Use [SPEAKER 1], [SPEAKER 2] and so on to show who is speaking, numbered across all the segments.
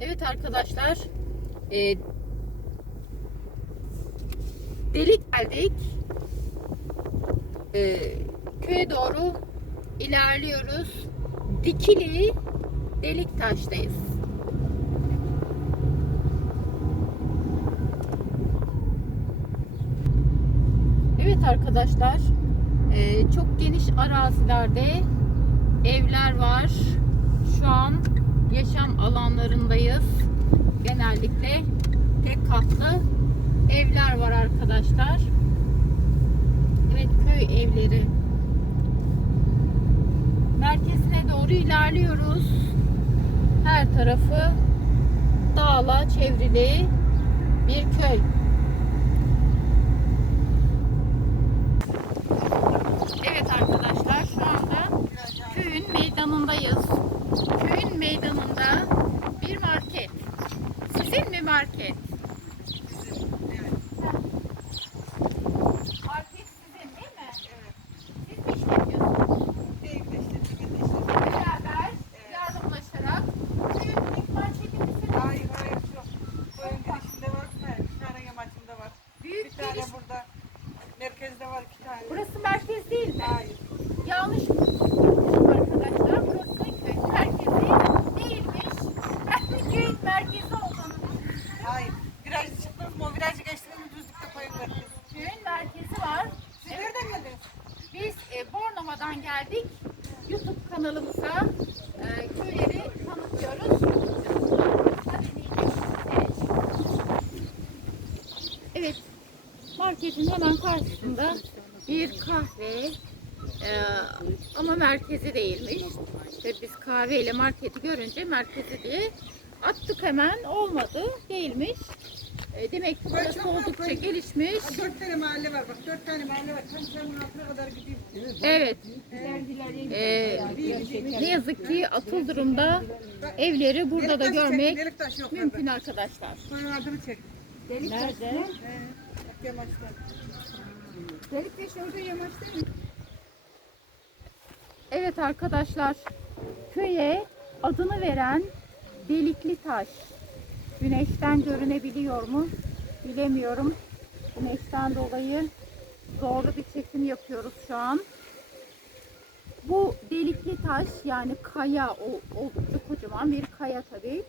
[SPEAKER 1] Evet arkadaşlar. E, delik geldik. E, köye doğru ilerliyoruz. Dikili Deliktaş'tayız. Evet arkadaşlar. e, çok geniş arazilerde evler var. Şu an yaşam alanlarındayız. Genellikle tek katlı evler var arkadaşlar. Evet köy evleri. Merkezine doğru ilerliyoruz. Her tarafı dağla çevrili bir köy. Evet arkadaşlar şu anda köyün meydanındayız. Köyün meydanında bir market. Sizin mi market sizin değil mi? Siz mi işletiyorsunuz? Beraber yardımlaşarak köyün ilk marketi sizin.
[SPEAKER 2] Hayır hayır yok. Koyun girişinde var bir tane. Bir tane yamaçında var.
[SPEAKER 1] Büyük
[SPEAKER 2] Bir tane
[SPEAKER 1] giriş.
[SPEAKER 2] burada. Merkezde var iki tane.
[SPEAKER 1] Burası merkez değil mi?
[SPEAKER 2] Hayır.
[SPEAKER 1] Yanlış mı düşünmüşüm arkadaşlar? Burası köy merkezi değilmiş. Ben köyün merkezi olduğunu düşünmüştüm.
[SPEAKER 2] Hayır. Viraj çıktınız mı? O virajı geçtiniz mi düzlükte koyun merkezi.
[SPEAKER 1] Köyün merkezi var.
[SPEAKER 2] Siz nereden geldiniz?
[SPEAKER 1] Biz e, Bornova'dan geldik. YouTube kanalımıza e, köyleri tanıtıyoruz. Hadi evet. Evet. Marketin hemen karşısında bir kahve e, ama merkezi değilmiş. İşte biz kahveyle marketi görünce merkezi diye attık hemen. Olmadı. Değilmiş. E, demek ki burası oldukça gelişmiş.
[SPEAKER 2] Dört tane mahalle var bak. Dört tane mahalle var. Tam altına kadar gidiyor.
[SPEAKER 1] Evet. Ee, ne yazık ki atıl durumda evleri burada da görmek mümkün arkadaşlar.
[SPEAKER 2] Koyun adını çek.
[SPEAKER 1] Nerede?
[SPEAKER 2] He. Bak yamaçta.
[SPEAKER 1] Deliktaş orada yamaçta mı? Evet arkadaşlar köye adını veren delikli taş. Güneşten görünebiliyor mu? Bilemiyorum. Güneşten dolayı zorlu bir çekim yapıyoruz şu an. Bu delikli taş yani kaya o oldukça kocaman bir kaya tabii.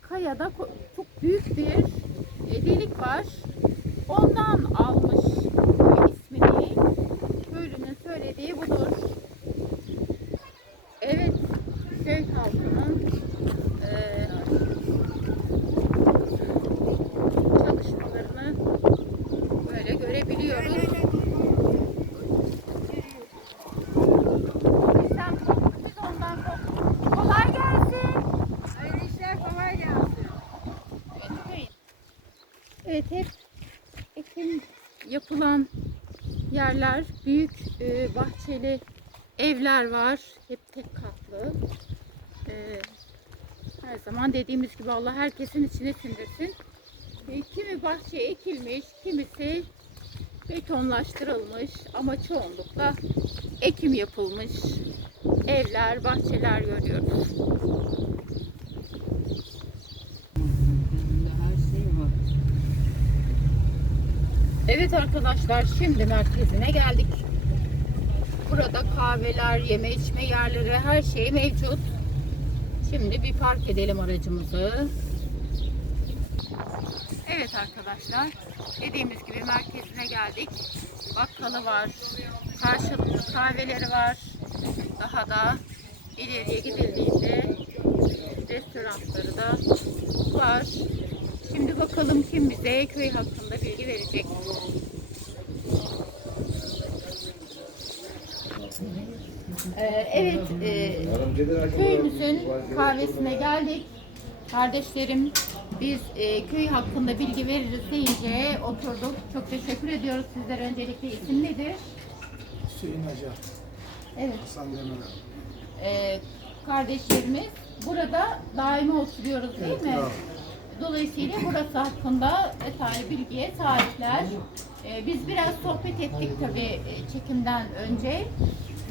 [SPEAKER 1] Kayada çok büyük bir e, delik var. Ondan almış ismini. Köylünün söylediği budur. Evet, hep ekim yapılan yerler, büyük e, bahçeli evler var. Hep tek katlı. E, her zaman dediğimiz gibi Allah herkesin içine sindirsin. E, kimi bahçe ekilmiş, kimisi betonlaştırılmış ama çoğunlukla ekim yapılmış evler, bahçeler görüyoruz. Evet arkadaşlar şimdi merkezine geldik. Burada kahveler, yeme içme yerleri her şey mevcut. Şimdi bir park edelim aracımızı. Evet arkadaşlar dediğimiz gibi merkezine geldik. Bakkalı var, karşılıklı kahveleri var. Daha da ileriye gidildiğinde restoranları da var. Şimdi bakalım kim bize köy hakkında bilgi verecek. Ee, evet, e, köyümüzün kahvesine geldik. Kardeşlerim, biz e, köy hakkında bilgi veririz deyince oturduk. Çok teşekkür ediyoruz sizlere. Öncelikle isim nedir?
[SPEAKER 3] Hüseyin Acar,
[SPEAKER 1] Evet,
[SPEAKER 3] Hasan Demirel.
[SPEAKER 1] e, kardeşlerimiz burada daimi oturuyoruz değil
[SPEAKER 3] Evet,
[SPEAKER 1] mi?
[SPEAKER 3] bravo.
[SPEAKER 1] Dolayısıyla burası hakkında detaylı bilgiye sahipler. Ee, biz biraz sohbet ettik tabii e, çekimden önce.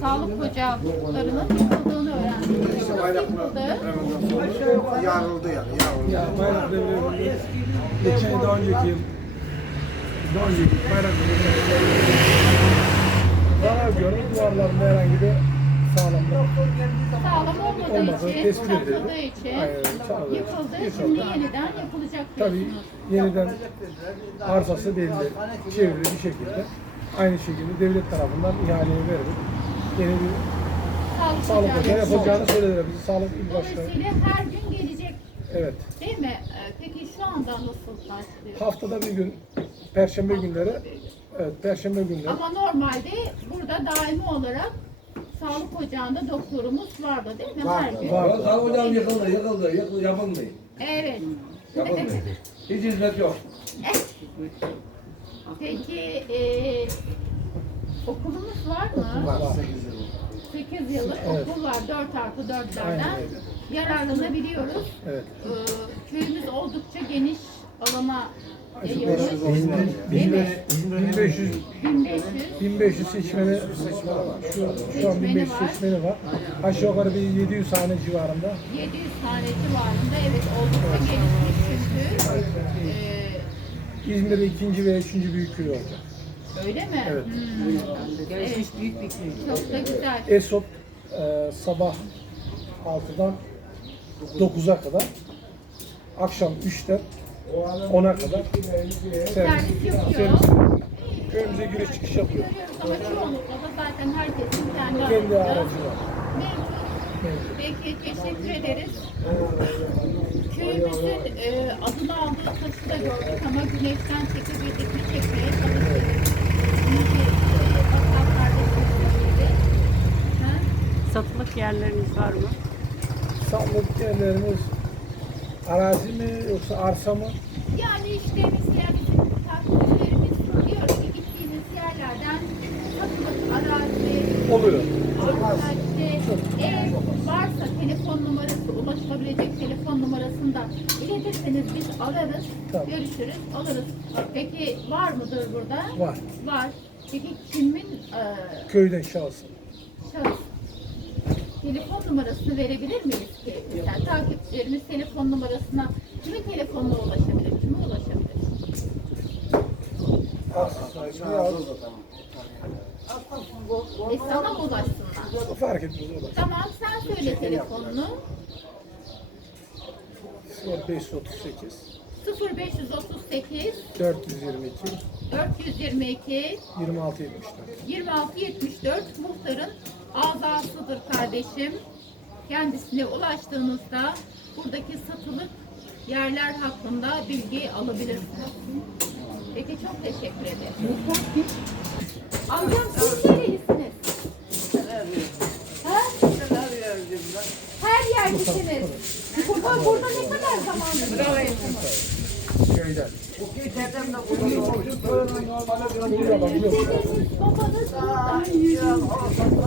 [SPEAKER 1] sağlık ocaklarının yıkıldığını öğrendik. Nasıl yıkıldı?
[SPEAKER 3] Yarıldı yani. Yarıldı.
[SPEAKER 4] Ya bayrak devri geçen daha önceki yıl daha önceki bayrak zarar gören duvarlarında herhangi bir sağlamlık
[SPEAKER 1] Sağlam olmadığı
[SPEAKER 4] Olmadığı
[SPEAKER 1] için,
[SPEAKER 4] tespit
[SPEAKER 1] çatladığı için
[SPEAKER 4] Aynen,
[SPEAKER 1] yıkıldı. Şimdi yeniden yapılacak
[SPEAKER 4] tabii
[SPEAKER 1] diyorsunuz.
[SPEAKER 4] yeniden arsası belli, çevrili bir şekilde aynı şekilde devlet tarafından ihaleye verilip yeni bir
[SPEAKER 1] Sağlık,
[SPEAKER 4] sağlık
[SPEAKER 1] ocağı
[SPEAKER 4] yapılacağını söylediler. Bizi sağlık il başkanı.
[SPEAKER 1] Dolayısıyla her gün gelecek
[SPEAKER 4] Evet.
[SPEAKER 1] değil mi? Ee, Peki şu anda nasıl karşılıyor?
[SPEAKER 4] Haftada bir gün Perşembe günleri Evet, Perşembe günleri.
[SPEAKER 1] Ama normalde burada daimi olarak sağlık ocağında doktorumuz vardı değil mi? Her gün.
[SPEAKER 4] Var.
[SPEAKER 5] Sağ hocam yıkıldı, yıkıldı, yıkıldı, yapılmıyor.
[SPEAKER 1] Evet.
[SPEAKER 5] Yapılmıyor. Hiç hizmet yok.
[SPEAKER 1] Peki e, okulumuz var mı?
[SPEAKER 3] Var 8 yıl.
[SPEAKER 1] 8 yıllık
[SPEAKER 4] Evet.
[SPEAKER 1] okul var 4 artı 4'lerden.
[SPEAKER 4] Aynen öyle.
[SPEAKER 1] Yararlanabiliyoruz.
[SPEAKER 4] Evet.
[SPEAKER 1] Ee, köyümüz oldukça geniş alana yayılmış.
[SPEAKER 3] 500 olsun var ya.
[SPEAKER 4] 1500
[SPEAKER 1] 1500
[SPEAKER 4] 1500 seçmeni şu, şu an 1500 seçmeni var. Aşağı yukarı bir 700 hane civarında.
[SPEAKER 1] 700 tane civarında evet oldukça gelişmiş çünkü. Ee,
[SPEAKER 4] İzmir'de ikinci ve üçüncü büyük köy olacak.
[SPEAKER 1] öyle mi?
[SPEAKER 4] Evet.
[SPEAKER 1] Hmm.
[SPEAKER 2] Gelişmiş büyük bir köy.
[SPEAKER 1] Çok da güzel.
[SPEAKER 4] Esop e, sabah 6'dan 9'a kadar, akşam 3'ten 10'a kadar servis,
[SPEAKER 1] Servis
[SPEAKER 4] köyümüze giriş çıkış yapıyor.
[SPEAKER 1] Ama çoğunlukla da zaten herkesin kendi,
[SPEAKER 4] Kendi
[SPEAKER 1] aracı
[SPEAKER 4] var.
[SPEAKER 1] Peki teşekkür ederiz. Köyümüzün e, adını aldığı taşı da gördük ama güneşten çekebildik mi çekmeye e?
[SPEAKER 6] Satılık yerleriniz var mı?
[SPEAKER 4] Sandık yerlerimiz arazi mi yoksa arsa mı?
[SPEAKER 1] Yani işte mesela bizim takipçilerimiz diyor ki gittiğiniz yerlerden satılık arazi,
[SPEAKER 4] Oluyor.
[SPEAKER 1] İşte eğer varsa telefon numarası, ulaşılabilecek telefon numarasını da iletirseniz biz ararız,
[SPEAKER 4] Tamam.
[SPEAKER 1] görüşürüz, alırız. Peki var mıdır burada?
[SPEAKER 4] Var.
[SPEAKER 1] Var. Peki kimin e,
[SPEAKER 4] Köyden şahsın.
[SPEAKER 1] şahıs? Telefon numarasını verebilir miyiz ki? Yani takipçilerimiz telefon numarasına kimin telefonuna ulaşabilir, kime ulaşabilir? E sana mı ulaşsınlar?
[SPEAKER 4] fark etmez.
[SPEAKER 1] Tamam sen söyle telefonunu.
[SPEAKER 4] 538
[SPEAKER 1] 0538
[SPEAKER 4] 422
[SPEAKER 1] 422
[SPEAKER 4] 2674.
[SPEAKER 1] 2674 muhtarın azasıdır kardeşim. Kendisine ulaştığınızda buradaki satılık yerler hakkında bilgi alabilirsiniz. Peki çok teşekkür ederim. Amcam siz nerelisiniz? Ha? Her yerdesiniz. Burada, burada ne kadar zamandır yaşıyorsunuz?
[SPEAKER 4] Köyden.
[SPEAKER 1] Dedeniz, babanız burada.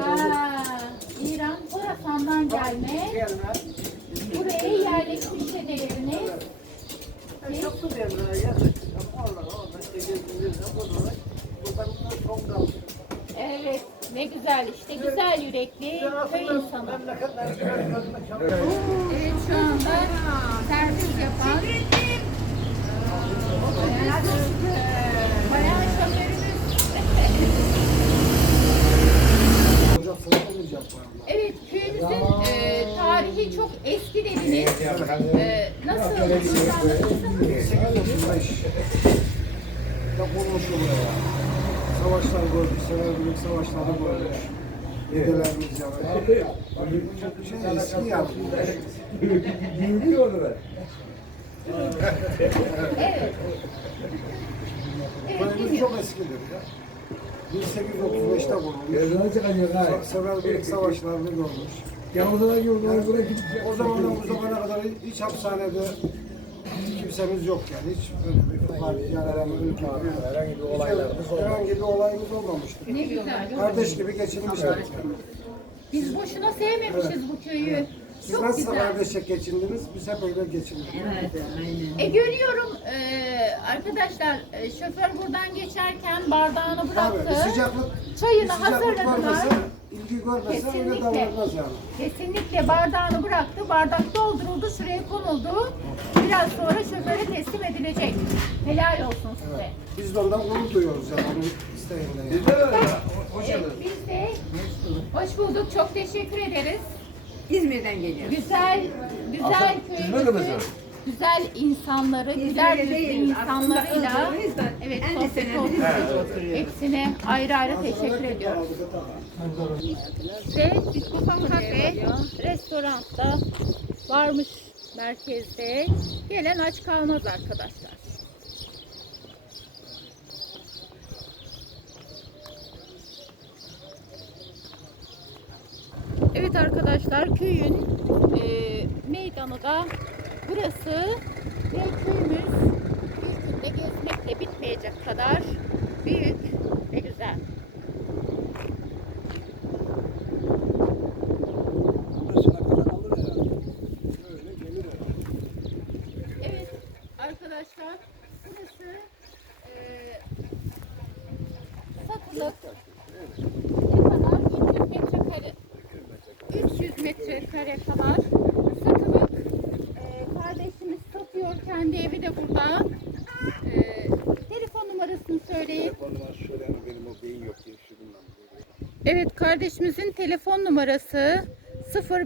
[SPEAKER 1] Ha, İran Horasan'dan gelme. Buraya yerleşmiş dedeleriniz. Evet, ne güzel işte güzel yürekli köy insanı. Evet şu anda servis yapan bayağı. Evet köyümüzün e, tarihi çok eski dediniz. E, nasıl? Bize anlatırsanız.
[SPEAKER 3] 835. Ya kurulmuş buraya. Savaşlar gördük, Selanik'in savaşları gördük. Dedelerimiz. Çok şey eski yapılmış.
[SPEAKER 5] Büyülüyor orada.
[SPEAKER 1] Evet. Evet,
[SPEAKER 3] Köyümüz çok eskidir ya. 1835'te kurulmuş.
[SPEAKER 5] Evden çıkacak ha.
[SPEAKER 3] Seferberlik savaşlarını görmüş.
[SPEAKER 5] Yavuzlara yollara göre gidecek.
[SPEAKER 3] O zamandan bu zamana kadar hiç hapishanede kimsemiz yok yani. Hiç böyle bir fark yani herhangi bir ülke
[SPEAKER 4] Herhangi bir olaylarımız olmadı.
[SPEAKER 3] Herhangi bir olayımız olmamıştır.
[SPEAKER 1] Ne güzel.
[SPEAKER 3] Kardeş gibi geçinmiştik yani.
[SPEAKER 1] Biz boşuna sevmemişiz bu köyü.
[SPEAKER 3] Siz
[SPEAKER 1] Çok
[SPEAKER 3] nasıl
[SPEAKER 1] güzel.
[SPEAKER 3] kardeşçe geçindiniz? Biz hep öyle geçindik.
[SPEAKER 1] E görüyorum e, arkadaşlar e, şoför buradan geçerken bardağını
[SPEAKER 3] Tabii
[SPEAKER 1] bıraktı.
[SPEAKER 3] sıcaklık,
[SPEAKER 1] Çayını hazırladılar.
[SPEAKER 3] ilgi görmese öyle
[SPEAKER 1] Kesinlikle.
[SPEAKER 3] davranmaz yani.
[SPEAKER 1] Kesinlikle bardağını bıraktı. Bardak dolduruldu, şuraya konuldu. Biraz sonra şoföre teslim edilecek. Helal olsun size.
[SPEAKER 3] Biz de ondan gurur duyuyoruz yani onun isteğinden. yani.
[SPEAKER 5] Biz de öyle. Hoş
[SPEAKER 1] Evet, biz de hoş bulduk. Çok teşekkür ederiz.
[SPEAKER 7] İzmir'den geliyoruz.
[SPEAKER 1] Güzel, güzel köyümüzü? Güzel insanları, güler yüzlü insanlarıyla evet
[SPEAKER 7] en
[SPEAKER 1] sohbet
[SPEAKER 7] senedir
[SPEAKER 1] oldu.
[SPEAKER 7] İzmir'de oturuyoruz.
[SPEAKER 1] Hepsine ayrı ayrı teşekkür ediyorum. Ve Ufak Kafe restoranda varmış merkezde. Gelen aç kalmaz arkadaşlar. Evet arkadaşlar köyün e, meydanı da burası ve köyümüz. Bir günde gezmekle bitmeyecek kadar büyük ve güzel. Evet arkadaşlar burası eee satılık ne kadar 300 metrekare 300 metrekare kadar satılık Eee, kardeşimiz satıyor kendi evi de burada Eee, telefon numarasını söyleyin Evet kardeşimizin telefon numarası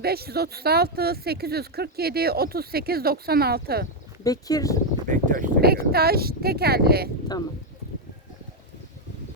[SPEAKER 1] 0536 847 38 96
[SPEAKER 6] Bekir.
[SPEAKER 1] Bektaş Tekelli.
[SPEAKER 6] Tamam.